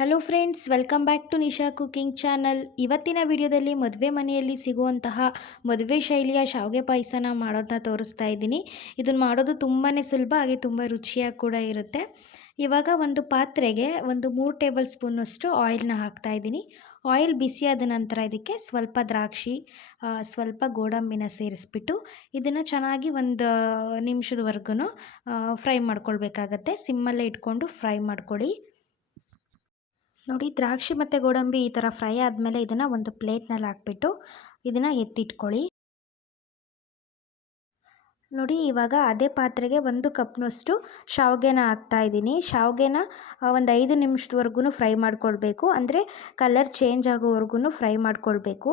Hello friends, welcome back to Nisha cooking channel. ಇವತ್ತಿನ ವಿಡಿಯೋದಲ್ಲಿ ಮದುವೆ ಮನೆಯಲ್ಲಿ ಸಿಗುವಂತಹ ಮದುವೆ ಶೈಲಿಯ ಶಾವಿಗೆ ಪಾಯಸನ ಮಾಡೋದನ್ನ ತೋರಿಸ್ತಾ ಇದ್ದೀನಿ. ಇದನ್ನು ಮಾಡೋದು ತುಂಬಾ ಸುಲಭ, ಹಾಗೆ ತುಂಬ ರುಚಿಯಾಗಿ ಕೂಡ ಇರುತ್ತೆ. ಇವಾಗ ಒಂದು ಪಾತ್ರೆಗೆ ಒಂದು 3 ಟೇಬಲ್ ಸ್ಪೂನಷ್ಟು ಆಯಿಲ್ನ ಹಾಕ್ತಾ ಇದ್ದೀನಿ. ಆಯಿಲ್ ಬಿಸಿಯಾದ ನಂತರ ಇದಕ್ಕೆ ಸ್ವಲ್ಪ ದ್ರಾಕ್ಷಿ, ಸ್ವಲ್ಪ ಗೋಡಂಬಿನ ಸೇರಿಸ್ಬಿಟ್ಟು ಇದನ್ನು ಚೆನ್ನಾಗಿ ಒಂದು ನಿಮಿಷದವರೆಗೂ ಫ್ರೈ ಮಾಡ್ಕೊಳ್ಬೇಕಾಗತ್ತೆ. ಸಿಮ್ಮಲ್ಲೇ ಇಟ್ಕೊಂಡು ಫ್ರೈ ಮಾಡ್ಕೊಳ್ಳಿ. ನೋಡಿ, ದ್ರಾಕ್ಷಿ ಮತ್ತು ಗೋಡಂಬಿ ಈ ಥರ ಫ್ರೈ ಆದಮೇಲೆ ಇದನ್ನು ಒಂದು ಪ್ಲೇಟ್ನಲ್ಲಿ ಹಾಕ್ಬಿಟ್ಟು ಇದನ್ನು ಎತ್ತಿಟ್ಕೊಳ್ಳಿ. ನೋಡಿ, ಇವಾಗ ಅದೇ ಪಾತ್ರೆಗೆ 1 ಕಪ್ನಷ್ಟು ಶಾವಿಗೆನ ಹಾಕ್ತಾಯಿದ್ದೀನಿ. ಶಾವಿಗೆನ ಒಂದು 5 ನಿಮಿಷದವರೆಗೂ ಫ್ರೈ ಮಾಡ್ಕೊಳ್ಬೇಕು, ಅಂದರೆ ಕಲರ್ ಚೇಂಜ್ ಆಗೋವರೆಗೂ ಫ್ರೈ ಮಾಡ್ಕೊಳ್ಬೇಕು.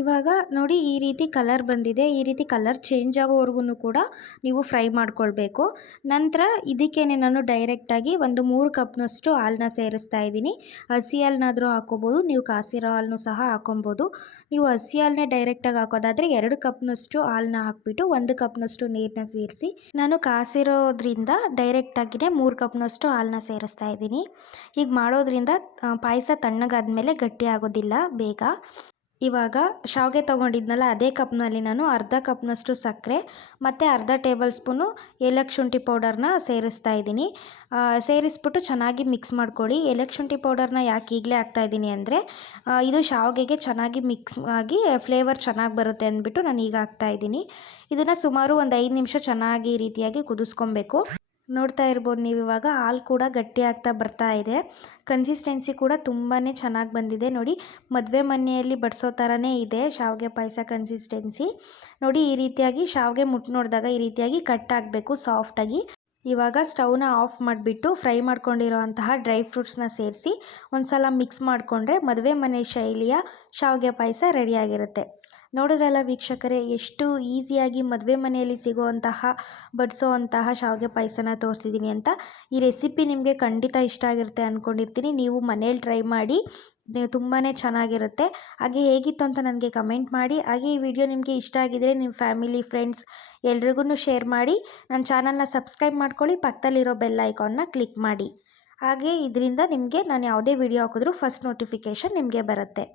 ಇವಾಗ ನೋಡಿ, ಈ ರೀತಿ ಕಲರ್ ಬಂದಿದೆ. ಈ ರೀತಿ ಕಲರ್ ಚೇಂಜ್ ಆಗೋವರೆಗೂ ಕೂಡ ನೀವು ಫ್ರೈ ಮಾಡ್ಕೊಳ್ಬೇಕು. ನಂತರ ಇದಕ್ಕೇನೆ ನಾನು ಡೈರೆಕ್ಟಾಗಿ ಒಂದು 3 ಕಪ್ನಷ್ಟು ಹಾಲನ್ನ ಸೇರಿಸ್ತಾ ಇದ್ದೀನಿ. ಹಸಿ ಹಾಲನ್ನಾದರೂ ಹಾಕ್ಕೋಬೋದು, ನೀವು ಕಾಸಿರೋ ಹಾಲನ್ನು ಸಹ ಹಾಕೊಬೋದು. ನೀವು ಹಸಿ ಹಾಲನ್ನೇ ಡೈರೆಕ್ಟಾಗಿ ಹಾಕೋದಾದರೆ 2 ಕಪ್ನಷ್ಟು ಹಾಲನ್ನ ಹಾಕ್ಬಿಟ್ಟು 1 ಕಪ್ನಷ್ಟು ನೀರನ್ನ ಸೇರಿಸಿ, ನಾನು ಕಾಸಿರೋದ್ರಿಂದ ಡೈರೆಕ್ಟಾಗಿಯೇ 3 ಕಪ್ನಷ್ಟು ಹಾಲನ್ನ ಸೇರಿಸ್ತಾ ಇದ್ದೀನಿ. ಹೀಗೆ ಮಾಡೋದ್ರಿಂದ ಪಾಯಸ ತಣ್ಣಗಾದ್ಮೇಲೆ ಗಟ್ಟಿ ಆಗೋದಿಲ್ಲ ಬೇಗ. ಇವಾಗ ಶಾವಿಗೆ ತೊಗೊಂಡಿದ್ನಲ್ಲ, ಅದೇ ಕಪ್ನಲ್ಲಿ ನಾನು ಅರ್ಧ ಕಪ್ನಷ್ಟು ಸಕ್ಕರೆ ಮತ್ತು ಅರ್ಧ ಟೇಬಲ್ ಸ್ಪೂನು ಏಲಕ್ಕಿ ಶುಂಠಿ ಪೌಡರ್ನ ಸೇರಿಸ್ತಾ ಇದ್ದೀನಿ. ಸೇರಿಸ್ಬಿಟ್ಟು ಚೆನ್ನಾಗಿ ಮಿಕ್ಸ್ ಮಾಡ್ಕೊಳ್ಳಿ. ಏಲಕ್ಕಿ ಶುಂಠಿ ಪೌಡರ್ನ ಯಾಕೆ ಈಗಲೇ ಹಾಕ್ತಾಯಿದ್ದೀನಿ ಅಂದರೆ ಇದು ಶಾವಿಗೆಗೆ ಚೆನ್ನಾಗಿ ಮಿಕ್ಸ್ ಆಗಿ ಫ್ಲೇವರ್ ಚೆನ್ನಾಗಿ ಬರುತ್ತೆ ಅಂದ್ಬಿಟ್ಟು ನಾನು ಈಗ ಹಾಕ್ತಾಯಿದ್ದೀನಿ. ಇದನ್ನು ಸುಮಾರು ಒಂದು 5 ನಿಮಿಷ ಚೆನ್ನಾಗಿ ಈ ರೀತಿಯಾಗಿ ಕುದಿಸ್ಕೊಬೇಕು. ನೋಡ್ತಾ ಇರ್ಬೋದು ನೀವು, ಇವಾಗ ಹಾಲು ಕೂಡ ಗಟ್ಟಿ ಆಗ್ತಾ ಬರ್ತಾ ಇದೆ. ಕನ್ಸಿಸ್ಟೆನ್ಸಿ ಕೂಡ ತುಂಬಾ ಚೆನ್ನಾಗಿ ಬಂದಿದೆ. ನೋಡಿ, ಮದುವೆ ಮನೆಯಲ್ಲಿ ಬಡಿಸೋ ಥರನೇ ಇದೆ ಶಾವಿಗೆ ಪಾಯಸ ಕನ್ಸಿಸ್ಟೆನ್ಸಿ. ನೋಡಿ, ಈ ರೀತಿಯಾಗಿ ಶಾವಿಗೆ ಮುಟ್ಟು ನೋಡಿದಾಗ ಈ ರೀತಿಯಾಗಿ ಕಟ್ ಆಗಬೇಕು ಸಾಫ್ಟಾಗಿ. ಇವಾಗ ಸ್ಟವ್ನ ಆಫ್ ಮಾಡಿಬಿಟ್ಟು ಫ್ರೈ ಮಾಡ್ಕೊಂಡಿರೋ ಅಂತಹ ಡ್ರೈ ಫ್ರೂಟ್ಸ್ನ ಸೇರಿಸಿ ಒಂದು ಸಲ ಮಿಕ್ಸ್ ಮಾಡಿಕೊಂಡ್ರೆ ಮದುವೆ ಮನೆ ಶೈಲಿಯ ಶಾವಿಗೆ ಪಾಯಸ ರೆಡಿಯಾಗಿರುತ್ತೆ. ನೋಡಿದ್ರಲ್ಲ ವೀಕ್ಷಕರೇ, ಎಷ್ಟು ಈಸಿಯಾಗಿ ಮದುವೆ ಮನೆಯಲ್ಲಿ ಸಿಗುವಂತಹ ಬಡಿಸೋವಂತಹ ಶಾವಿಗೆ ಪಾಯಸನ ತೋರಿಸಿದ್ದೀನಿ ಅಂತ. ಈ ರೆಸಿಪಿ ನಿಮಗೆ ಖಂಡಿತ ಇಷ್ಟ ಆಗಿರುತ್ತೆ ಅಂದ್ಕೊಂಡಿರ್ತೀನಿ. ನೀವು ಮನೇಲಿ ಟ್ರೈ ಮಾಡಿ, ತುಂಬಾ ಚೆನ್ನಾಗಿರುತ್ತೆ. ಹಾಗೆ ಹೇಗಿತ್ತು ಅಂತ ನನಗೆ ಕಮೆಂಟ್ ಮಾಡಿ. ಹಾಗೆ ಈ ವಿಡಿಯೋ ನಿಮಗೆ ಇಷ್ಟ ಆಗಿದರೆ ನಿಮ್ಮ ಫ್ಯಾಮಿಲಿ, ಫ್ರೆಂಡ್ಸ್ ಎಲ್ರಿಗೂ ಶೇರ್ ಮಾಡಿ. ನನ್ನ ಚಾನಲ್ನ ಸಬ್ಸ್ಕ್ರೈಬ್ ಮಾಡ್ಕೊಳ್ಳಿ, ಪಕ್ಕದಲ್ಲಿರೋ ಬೆಲ್ ಐಕಾನ್ನ ಕ್ಲಿಕ್ ಮಾಡಿ. ಹಾಗೆ ಇದರಿಂದ ನಿಮಗೆ ನಾನು ಯಾವುದೇ ವಿಡಿಯೋ ಹಾಕಿದ್ರೂ ಫಸ್ಟ್ ನೋಟಿಫಿಕೇಷನ್ ನಿಮಗೆ ಬರುತ್ತೆ.